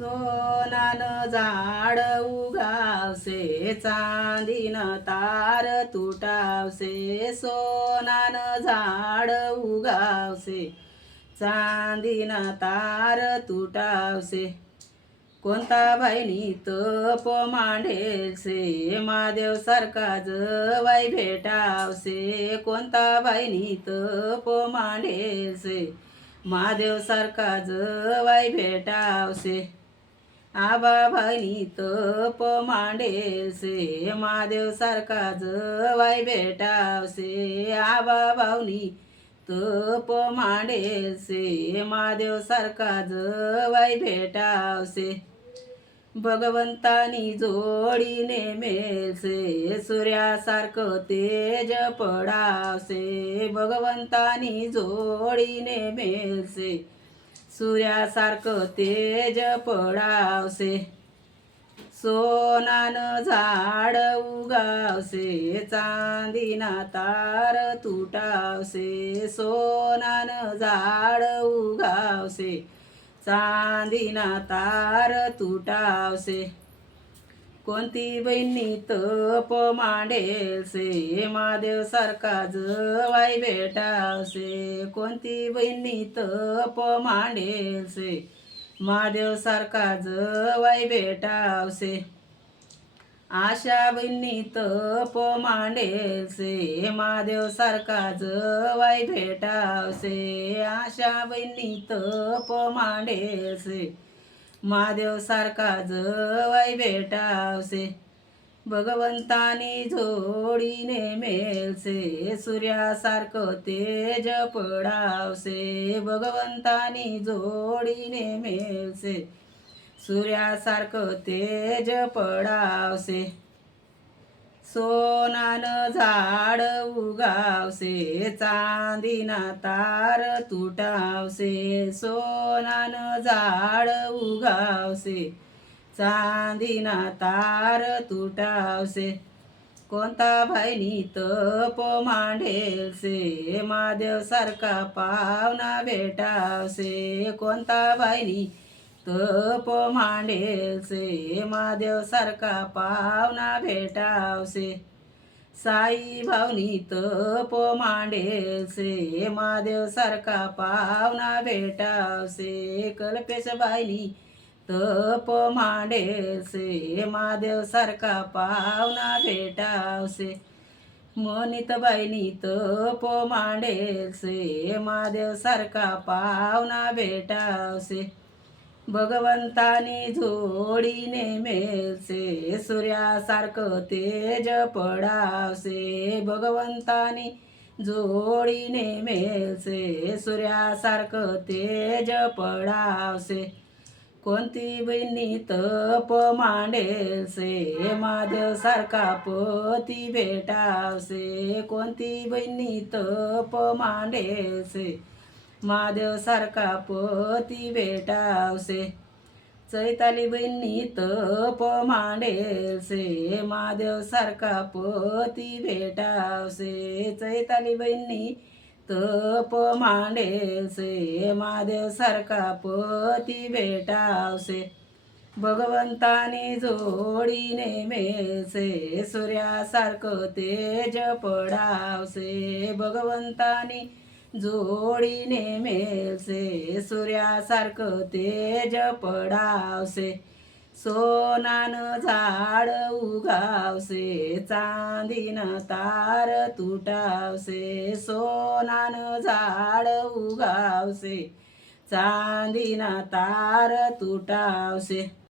सोनानं झाड उगावसे, चांदीनं तार तुटावसे. सोनानं झाड उगावसे, चांदीनं तार तुटावसे. कोणता बहिणी तप मांडेलसे, महादेव सारखा जवाई भेटावसे. कोणता बहिणी तप मांडेलसे, महादेव सारखा जवाई भेटावसे. आबा बहिणी तप मांडेलसे, महादेव सारखा जवाई भेटावसे. आबा भाऊनी तप मांडेलसे, महादेव सारखा जवाई भेटावसे. भगवंतानी जोडी नेमेलसे, सूर्यासारखं तेज पडावसे. भगवंतानी जोडी नेमेलसे, सूर्यासारखं तेज पडावसे. सोनानं झाड उगावसे, चांदीना तार तुटावसे. सोनानं झाड उगावसे, चांदीना तार तुटावसे. कोणती बहिणी तप मांडेलसे, महादेव सारखा जवाई भेटावसे. कोणती बहिणी तप मांडेलसे, महादेव सारखा जवाई भेटावसे. आशा बहिणी तप मांडेलसे, महादेव सारखा जवाई भेटावसे. आशा बहिणी तप मांडेलसे, महादेव सारखा जवाई भेटावसे. भगवंतानी जोडी नेमेलसे, सूर्यासारखं तेज पडावसे. भगवंतानी जोडी नेमेलसे, सूर्यासारखं तेज पडावसे. सोनानं झाड उगावसे, चांदीना तार तुटावसे. सोनानं झाड उगावसे, चांदीना तार तुटावसे. कोणता बहिणी तप मांडेलसे, महादेव सारखा पावना भेटावसे. कोणता बहिणी तप मांडेलसे, महादेव सारखा पावना भेटावसे. साई भाऊनी तप मांडेलसे, महादेव सारखा पावना भेटावसे. कल्पेश बाईनी तप मांडेलसे, महादेव सारखा पावना भेटावसे. मोनिताबाईनी तप मांडेलसे, महादेव सारखा पावना भेटावसे. भगवंतानी जोडी नेमेलसे, सूर्यासारखं तेज पडावसे. भगवंतानी जोडी नेमेलसे, सूर्यासारखं तेज पडावसे. कोणती बहिणी तप मांडेलसे, महादेव सारखा पती भेटावसे. कोणती बहिणी तप मांडेलसे, महादेव सारखा पती भेटावसे. चैताली बहिणी तप मांडेलसे, महादेव सारखा पती भेटावसे. चैताली बहिणी तप मांडेलसे, महादेव सारखा पती भेटावसे. भगवंतानी जोडी नेमेलसे, सूर्यासारखं तेज पडावसे. भगवंतानी जोडी नेमेलसे, सूर्यासारखं तेज पडावसे. सोनानं झाड उगावसे, चांदीनं तार तुटावसे. सोनानं झाड उगावसे, चांदीनं तार तुटावसे.